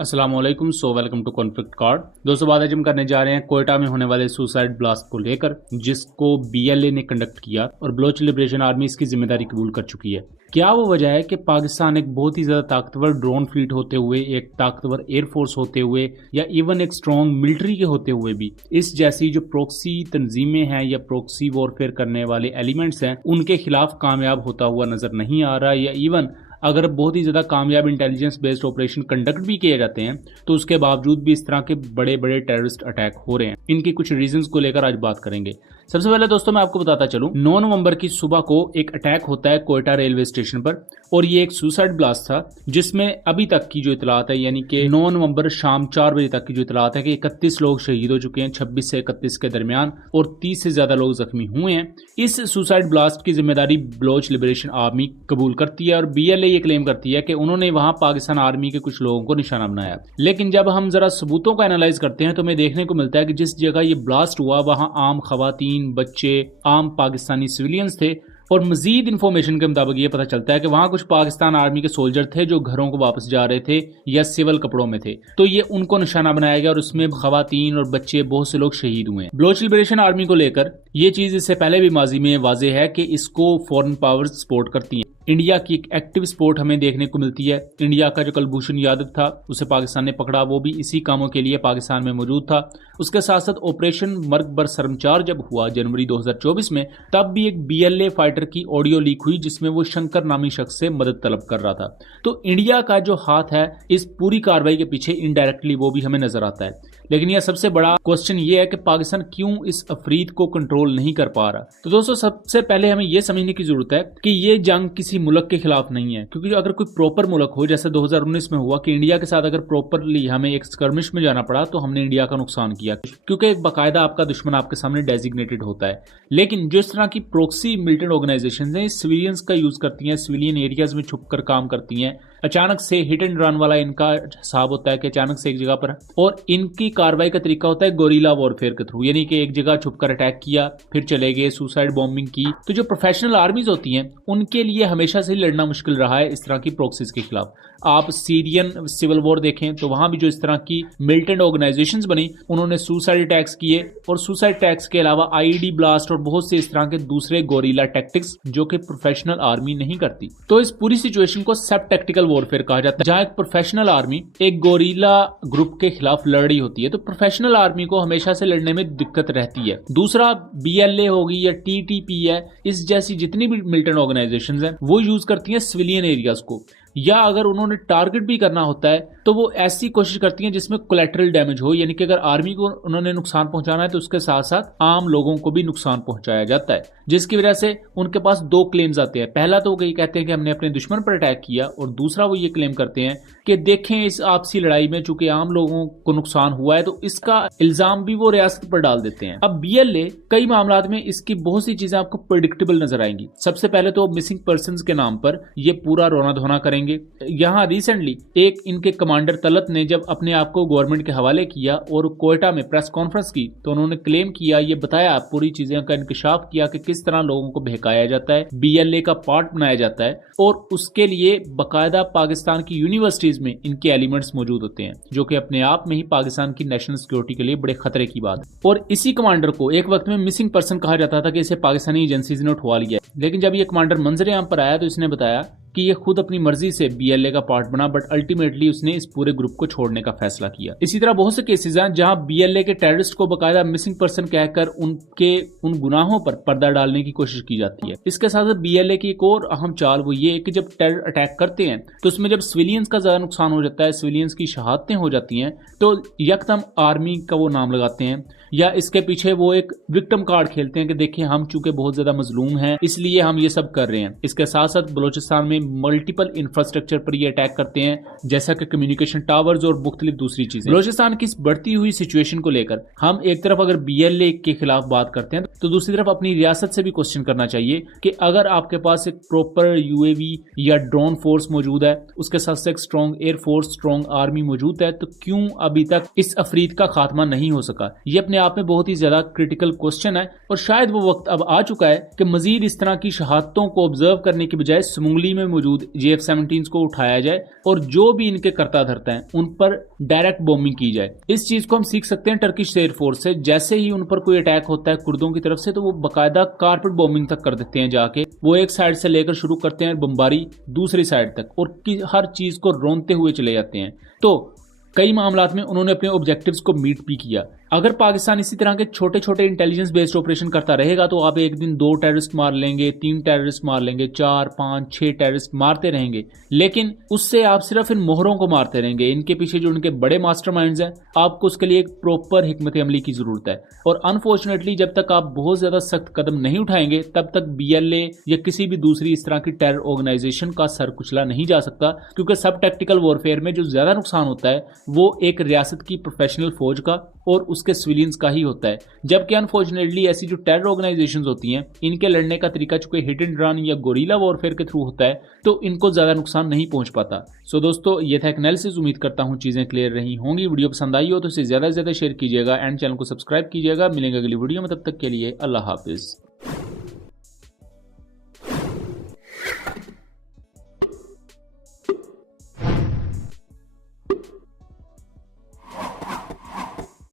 अस्सलामुअलैकुम। Welcome to conflict card. दोस्तों, बात आज हम करने जा रहे हैं कोयटा में होने वाले सुसाइड ब्लास्ट को लेकर, जिसको बीएलए ने कंडक्ट किया और बलोच लिबरेशन आर्मी इसकी जिम्मेदारी कबूल कर चुकी है। क्या वो वजह है कि पाकिस्तान एक बहुत ही ज्यादा ताकतवर ड्रोन फ्लीट होते हुए, एक ताकतवर एयरफोर्स होते हुए या इवन एक स्ट्रॉन्ग मिलिट्री के होते हुए भी इस जैसी जो प्रोक्सी तंजीमें हैं या प्रोक्सी वॉरफेयर करने वाले एलिमेंट्स हैं उनके खिलाफ कामयाब होता हुआ नजर नहीं आ रहा, या इवन अगर बहुत ही ज्यादा कामयाब इंटेलिजेंस बेस्ड ऑपरेशन कंडक्ट भी किए जाते हैं तो उसके बावजूद भी इस तरह के बड़े बड़े टेररिस्ट अटैक हो रहे हैं। इनकी कुछ रीजंस को लेकर आज बात करेंगे। सबसे पहले दोस्तों मैं आपको बताता चलूं, 9 नवंबर की सुबह को एक अटैक होता है कोयटा रेलवे स्टेशन पर, और ये एक सुसाइड ब्लास्ट था जिसमें अभी तक की जो इतलात है, यानी कि 9 नवंबर शाम 4 बजे तक की जो इतलात है कि 31 लोग शहीद हो चुके हैं 26 से 31 के दरमियान, और 30 से ज्यादा लोग जख्मी हुए हैं। इस सुसाइड ब्लास्ट की जिम्मेदारी बलोच लिबरेशन आर्मी कबूल करती है और बीएलए ये क्लेम करती है कि उन्होंने वहां पाकिस्तान आर्मी के कुछ लोगों को निशाना बनाया। लेकिन जब हम जरा सबूतों को एनालाइज करते हैं तो हमें देखने को मिलता है कि जिस जगह ये ब्लास्ट हुआ वहां आम खवातीन, बच्चे, आम पाकिस्तानी सिविलियंस थे, और मजीद इन्फॉर्मेशन के मुताबिक ये पता चलता है कि वहां कुछ पाकिस्तान आर्मी के सोल्जर थे जो घरों को वापस जा रहे थे या सिविल कपड़ों में थे, तो ये उनको निशाना बनाया गया और उसमें खवातीन और बच्चे बहुत से लोग शहीद हुए हैं। बलोच लिबरेशन आर्मी को लेकर ये चीज इससे पहले भी माजी में वाज़ेह है कि इसको फॉरेन पावर्स सपोर्ट करती हैं। इंडिया की एक एक्टिव सपोर्ट हमें देखने को मिलती है। इंडिया का जो कुलभूषण यादव था उसे पाकिस्तान ने पकड़ा, वो भी इसी कामों के लिए पाकिस्तान में मौजूद था। उसके साथ साथ ऑपरेशन मर्ग बर सरमचार जब हुआ जनवरी 2024 में, तब भी एक बीएलए फाइटर की ऑडियो लीक हुई जिसमें वो शंकर नामी शख्स से मदद तलब कर रहा था। तो इंडिया का जो हाथ है इस पूरी कार्रवाई के पीछे इनडायरेक्टली वो भी हमें नजर आता है। लेकिन यह सबसे बड़ा क्वेश्चन ये है कि पाकिस्तान क्यों इस अफरीद को कंट्रोल नहीं कर पा रहा। तो दोस्तों सबसे पहले हमें यह समझने की जरूरत है कि ये जंग किसी मुल्क के खिलाफ नहीं है, क्योंकि अगर कोई प्रॉपर मुल्क हो, जैसे 2019 में हुआ कि इंडिया के साथ अगर प्रॉपरली हमें एक स्कर्मिश में जाना पड़ा तो हमने इंडिया का नुकसान किया, क्योंकि एक बाकायदा आपका दुश्मन आपके सामने डेजिग्नेटेड होता है। लेकिन जिस तरह की प्रोक्सी मिलिटेंट ऑर्गेनाइजेशन है सिविलियंस का यूज करती हैं, सिविलियन एरियाज में छुपकर काम करती हैं, अचानक से हिट एंड रन वाला इनका हिसाब होता है कि अचानक से एक जगह पर, और इनकी कार्रवाई का तरीका होता है गोरिल्ला वॉरफेयर के थ्रू, यानी कि एक जगह छुपकर अटैक किया फिर चले गए, सुसाइड बॉम्बिंग की। तो जो प्रोफेशनल आर्मीज होती हैं उनके लिए हमेशा से लड़ना मुश्किल रहा है इस तरह की प्रोक्सीज के खिलाफ। आप सीरियन सिविल वॉर देखें तो वहां भी जो इस तरह की मिलिटेंट ऑर्गेनाइजेशंस बनी उन्होंने सुसाइड अटैक्स किए, और सुसाइड अटैक्स के अलावा आईईडी ब्लास्ट और बहुत से इस तरह के दूसरे गोरिल्ला टैक्टिक्स जो कि प्रोफेशनल आर्मी नहीं करती। तो इस पूरी सिचुएशन को सब टैक्टिकल वॉरफेयर कहा जाता है, जहां एक प्रोफेशनल आर्मी एक गोरिल्ला ग्रुप के खिलाफ लड़ रही होती है। तो प्रोफेशनल आर्मी को हमेशा से लड़ने में दिक्कत रहती है। दूसरा, बीएलए होगी या टीटीपी है, इस जैसी जितनी भी मिलिटेंट ऑर्गेनाइजेशंस हैं वो यूज करती हैं सिविलियन एरियाज को, या अगर उन्होंने टारगेट भी करना होता है तो वो ऐसी कोशिश करती हैं जिसमें कोलैटरल डैमेज हो, यानी कि अगर आर्मी को उन्होंने नुकसान पहुंचाना है तो उसके साथ साथ आम लोगों को भी नुकसान पहुंचाया जाता है, जिसकी वजह से उनके पास दो क्लेम्स आते हैं। पहला तो वो ये कहते हैं कि हमने अपने दुश्मन पर अटैक किया, और दूसरा वो ये क्लेम करते हैं कि देखें इस आपसी लड़ाई में चूंकि आम लोगों को नुकसान हुआ है तो इसका इल्जाम भी वो रियासत पर डाल देते हैं। अब बीएलए कई मामलों में इसकी बहुत सी चीजें आपको प्रेडिक्टेबल नजर आएंगी। सबसे पहले तो मिसिंग पर्संस के नाम पर ये पूरा रोना धोना करेंगे। यहाँ रिसेंटली एक इनके कमांडर तलत ने जब अपने आप को गवर्नमेंट के हवाले किया और कोयटा में प्रेस कॉन्फ्रेंस की तो उन्होंने क्लेम किया, ये बताया, पूरी चीजें का इंकशाफ किया कि किस तरह लोगों को बहकाया जाता है, बीएलए का पार्ट बनाया जाता है, और उसके लिए बाकायदा पाकिस्तान की यूनिवर्सिटीज में इनके एलिमेंट्स मौजूद होते हैं, जो कि अपने आप में ही पाकिस्तान की नेशनल सिक्योरिटी के लिए बड़े खतरे की बात है। और इसी कमांडर को एक वक्त में मिसिंग पर्सन कहा जाता था कि इसे पाकिस्तानी एजेंसीज ने उठवा लिया है। लेकिन जब ये कमांडर मंजर आम पर आया तो इसने बताया कि ये खुद अपनी मर्जी से बीएलए का पार्ट बना, बट अल्टीमेटली उसने इस पूरे ग्रुप को छोड़ने का फैसला किया। इसी तरह बहुत से केसेस हैं जहां बीएलए के टेररिस्ट को बकायदा मिसिंग पर्सन कहकर उनके उन गुनाहों पर पर्दा डालने की कोशिश की जाती है। इसके साथ साथ बीएलए की एक और अहम चाल वो ये है कि जब टेरर अटैक करते हैं तो उसमें जब सिविलियंस का ज्यादा नुकसान हो जाता है, सिविलियंस की शहादतें हो जाती हैं, तो यकदम आर्मी का वो नाम लगाते हैं, या इसके पीछे वो एक विक्टिम कार्ड खेलते हैं कि देखिए हम चूंकि बहुत ज्यादा मजलूम हैं इसलिए हम ये सब कर रहे हैं। इसके साथ साथ बलूचिस्तान में मल्टीपल इंफ्रास्ट्रक्चर पर ये अटैक करते हैं, जैसा कि कम्युनिकेशन टावर्स और मुख्तलिफ दूसरी चीजें। बलूचिस्तान की इस बढ़ती हुई सिचुएशन को लेकर हम एक तरफ अगर बीएलए के खिलाफ बात करते हैं तो दूसरी तरफ अपनी रियासत से भी क्वेश्चन करना चाहिए कि अगर आपके पास एक प्रॉपर यूएवी या ड्रोन फोर्स मौजूद है, उसके साथ साथ एक स्ट्रॉन्ग एयरफोर्स, स्ट्रॉन्ग आर्मी मौजूद है, तो क्यों अभी तक इस अफरीद का खात्मा नहीं हो सका? ये अपने आप में बहुत ही ज्यादा क्रिटिकल क्वेश्चन है, और शायद वो वक्त अब आ चुका है कि मजीद इस तरह की शहादतों को ऑब्जर्व करने की बजाय सुमुंगली में में मौजूद JF-17 को उठाया जाए और जो भी इनके करता धरता है उन पर डायरेक्ट बॉम्बिंग की जाए। इस चीज को हम सीख सकते हैं टर्किश एयरफोर्स से। जैसे ही उन पर कोई अटैक होता है कुर्दों की तरफ से तो वो बाकायदा कारपेट बॉम्बिंग तक कर देते हैं। जाके वो एक साइड से लेकर शुरू करते हैं बमबारी दूसरी साइड तक और हर चीज को रोनते हुए चले जाते हैं। तो कई मामलात में उन्होंने अपने ऑब्जेक्टिव्स को मीट भी किया। अगर पाकिस्तान इसी तरह के छोटे छोटे इंटेलिजेंस बेस्ड ऑपरेशन करता रहेगा तो आप एक दिन 2 टेररिस्ट मार लेंगे, 3 टेररिस्ट मार लेंगे, 4, 5, 6 टेररिस्ट मारते रहेंगे, लेकिन उससे आप सिर्फ इन मोहरों को मारते रहेंगे। इनके पीछे जो उनके बड़े मास्टरमाइंड्स हैं, आपको उसके लिए एक प्रॉपर हिकमत अमली की जरूरत है। और अनफॉर्चुनेटली जब तक आप बहुत ज्यादा सख्त कदम नहीं उठाएंगे तब तक BLA या किसी भी दूसरी इस तरह की टेरर ऑर्गेनाइजेशन का सर कुचला नहीं जा सकता, क्योंकि सब टैक्टिकल वॉरफेयर में जो ज्यादा नुकसान होता है वो एक रियासत की प्रोफेशनल फौज का और उसके सिविलियंस का ही होता है। जबकि अनफॉर्चुनेटली ऐसी जो टेरर ऑर्गेनाइजेशंस होती हैं इनके लड़ने का तरीका चूंकि हिट एंड रन या गोरिल्ला वॉरफेयर के थ्रू होता है तो इनको ज्यादा नुकसान नहीं पहुंच पाता। सो दोस्तों, ये था एक एनालिसिस। उम्मीद करता हूं चीजें क्लियर रही होंगी। वीडियो पसंद आई हो तो इसे ज्यादा से ज्यादा शेयर कीजिएगा एंड चैनल को सब्सक्राइब कीजिएगा। मिलेंगे अगली वीडियो में, तब तक के लिए अल्लाह हाफिज।